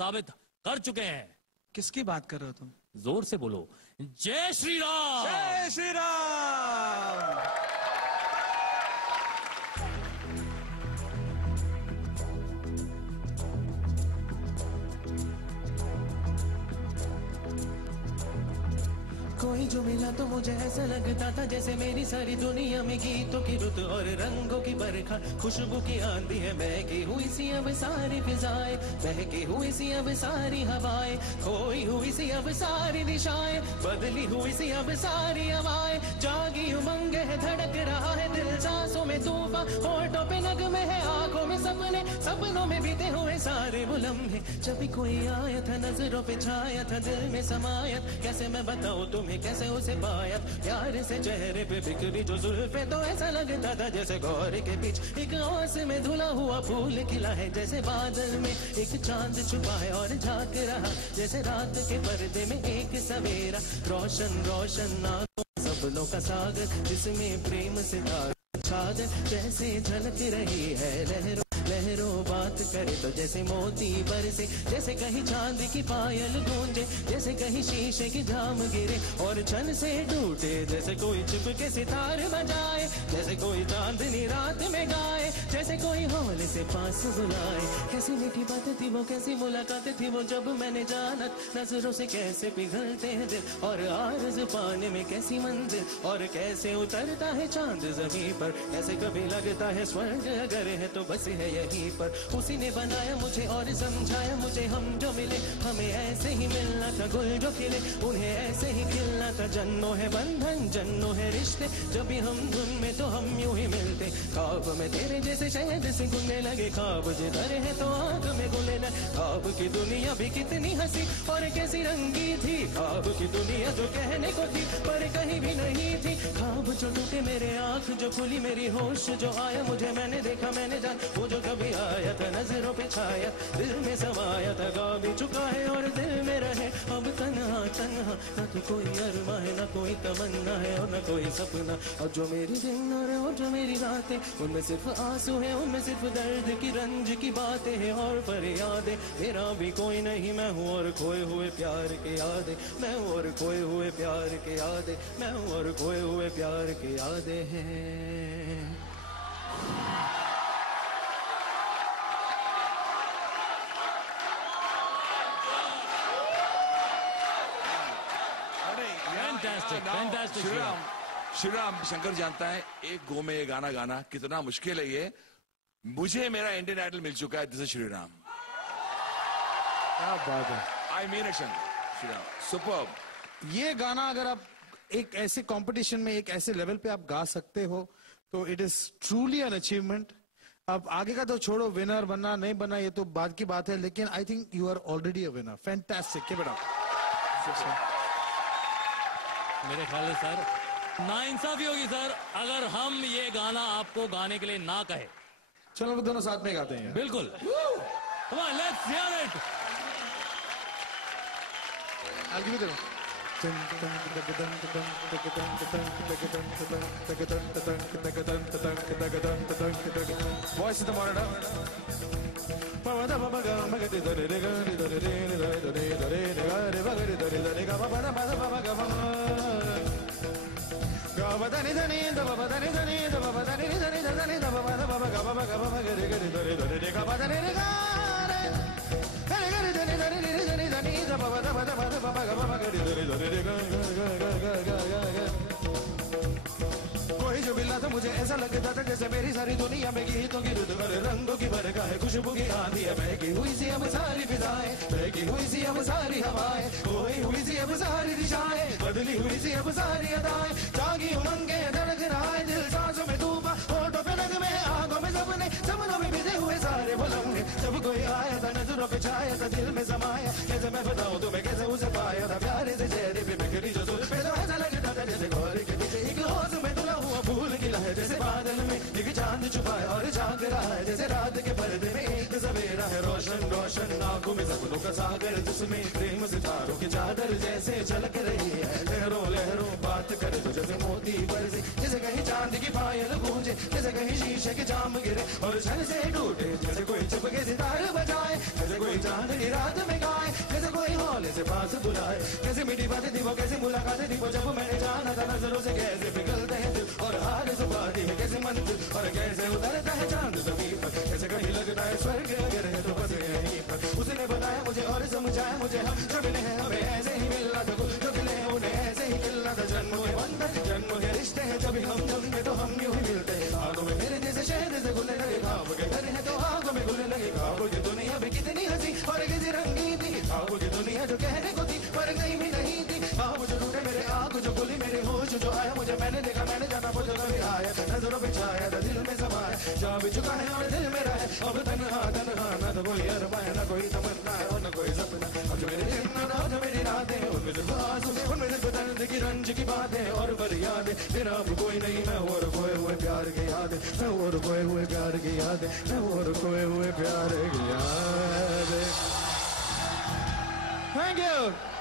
साबित कर चुके हैं। किसकी बात कर रहे हो तुम? जोर से बोलो, जय श्री राम। जय श्री राम। कोई जो मिला तो मुझे ऐसा लगता था जैसे मेरी सारी दुनिया में गीतों की रुत और रंगों की बरखा, खुशबू की आंधी है, बहकी हुई सी अब सारी फिजाएं, बहकी हुई सी अब सारी हवाएं, खोई हुई सी अब सारी दिशाएं, बदली हुई सी अब सारी हवाएं, जागी उमंग है, धड़क रहा है दिल, सांसों में तूफान, होठों पे नगमे है, आंखों में सपने, सपनों में बीते हुए सारे वो लम्हे। जब भी कोई आया था नजरों पे छाया था, दिल में समाया, कैसे मैं बताऊं तुम्हें कैसे उसे पाया, प्यार से चेहरे पे बिखरी जो जुल्फे, तो ऐसा लगता था जैसे गौर के बीच एक ओस में धुला हुआ फूल खिला है, जैसे बादल में एक चांद छुपा है और झांक रहा, जैसे रात के पर्दे में एक सवेरा, रोशन रोशन नादों सपनों का सागर, जिसमें प्रेम सितारा छागर, जैसे झलक रही है लहरों लहरों, बात करे तो जैसे मोती बरसे, जैसे कहीं चांद की पायल गूंजे, जैसे कहीं शीशे की जाम गिरे और छन से टूटे, जैसे कोई चुपके सितार बजाए, जैसे कोई चांदनी रात में गाए, जैसे कोई हौले से पास बुलाए। कैसी मीठी बातें थी वो, कैसी मुलाकातें थी वो, जब मैंने जाना नजरों से कैसे पिघलते हैं दिल, और आरज़ पाने में कैसी मंजिल, और कैसे उतरता है चांद ज़मीन पर, कैसे कभी लगता है स्वर्ग अगर है तो बस है यहीं पर। उसी ने बनाया मुझे और समझाया मुझे, हम जो मिले हमें ऐसे ही मिलना था, गुल जो खिले उन्हें ऐसे ही खिलना था, जन्नों है बंधन जन्नों है रिश्ते, जब भी हम धुन में तो हम यूं ही मिलते, ख्वाब में तेरे जैसे शहद से घुलने लगे, ख्वाब जिधर है तो आंख में घुले न, ख्वाब की दुनिया भी कितनी हंसी और कैसी रंगी थी, ख्वाब की दुनिया जो कहने को थी पर कहीं भी नहीं थी, ख्वाब जो टूटे मेरे आंख जो खुली मेरी होश जो आया, मुझे मैंने देखा मैंने जान, वो जो कभी आया था नजरों पे छाया, दिल में समाया था, गा भी चुका है और दिल में रहे अब तन्हा तन्हा, न तो कोई अरमा है न कोई तमन्ना है और न कोई सपना, और जो मेरी दिन और जो मेरी रातें उनमें सिर्फ आंसू है, उनमें सिर्फ दर्द की रंज की बातें हैं और फरियादें, मेरा भी कोई नहीं, मैं हूँ और खोए हुए प्यार के यादें, मैं हूँ और खोए हुए प्यार के यादें, मैं हूँ और खोए हुए प्यार के यादें हैं। श्री राम शंकर जानता है एक गो में ये गाना गाना कितना मुश्किल है, ये मुझे मेरा इंडियन आइडल मिल चुका है, दिस इज श्री राम। क्या बात है, I mean it Shri Ram, superb. ये गाना अगर आप एक ऐसे कंपटीशन में एक ऐसे लेवल पे आप गा सकते हो तो it is truly an achievement. अब आगे का तो छोड़ो, विनर बनना नहीं बनना ये तो बाद की बात है, लेकिन I think you are already a winner. Fantastic, keep it up. मेरे ख्याल से सर नाइंसाफी होगी सर अगर हम ये गाना आपको गाने के लिए ना कहे। चलो वो दोनों साथ में गाते हैं। बिल्कुल, come on, let's hear it. I'll give you the voice in the monitor. कोई जो मिला था मुझे ऐसा लगता था जैसे मेरी सारी दुनिया में गीतों की रुत और रंगों की बरखा है, खुशबू की आंधी है, बहकी हुई सी अब सारी फिजाएं, बहकी हुई सी अब सारी हवाएं, खोई हुई सी अब सारी दिशाएं, बदली हुई सी अब सारी अदाएं, जागी उमंगे धड़क रहा है दिल, सांसों में तूफान, होठों पे नगमे, आंखों में सपने, सपनों में बिते हुए सारे वो लम्हे, जब कोई आया था नजरों पे छाया था, दिल में समाया, कैसे मैं बताऊं तुम्हें कैसे उसे पाया था, प्यारे से चेहरे पे बिखरी जो जुल्फे, तो ऐसा लगता था जैसे गौर के पीछे एक होश में धुला हुआ फूल खिला है, जैसे बादल में एक चांद छुपा है और झांक रहा है, जैसे रात के पर्दे में एक सवेरा है, रोशन रोशन आंखों में सपनों का सागर, जिसमें प्रेम सितारों की चादर जैसे झलक रही है, लहरों लहरों बात करे तो जैसे मोती बरसे, जैसे कहीं चांद की पायल गूंजे, जैसे कहीं शीशे के जाम गिरे और छन से टूटे, जैसे कोई चुपके सितार बजाए, जैसे कोई चांदनी रात में से पास बुलाए। कैसी मीठी बातें थी वो, कैसी मुलाकातें थी वो, जब मैंने जाना था नजरों से कैसे पिघलते हैं दिल और हार सुपाती है कैसे मंजिल और कैसे उतरता है चांद जमीन पर। कैसे कभी लगता है स्वर्ग अगर है तो बस यहीं पर। उसने बताया मुझे और समझाया मुझे हम जो मिले हैं हमें ऐसे ही मिलना था, जो मिले हैं उन्हें ऐसे ही मिलना था। जन्म के बंधन जन्म के रिश्ते हैं, जब हम जमते तो हम यूं ही मिलते हैं। आंखों में मेरे जैसे शहर से घुलने लगे खाब के घर है तो आंखों में घुलने लगे। खाबों की दुनिया भी कितनी हंसी और किसी रंगी थी। खाबों की दुनिया जो कहने को थी पर कहीं भी नहीं थी। खाब जो टूटे मेरे आंख जो खुली मेरे होश जो आया मुझे मैंने देखा मैंने जाना वो जो कभी आया था नजरों पे छाया था दिल में समाया जा भी चुका है और दिल मेरा है अब तन्हा तन्हा ना तो कोई अरमान ना कोई तमन्ना है और ना कोई सपना। अब जो मेरे दिन और जो मेरी रातें उनमें सिर्फ आंसू उनमें सिर्फ दर्द की रंज की बातें और फरियादें। मेरा अब कोई नहीं मैं और खोए हुए प्यार की यादें, मैं और खोए हुए प्यार की यादें, मैं और खोए हुए प्यार की यादें। Thank you.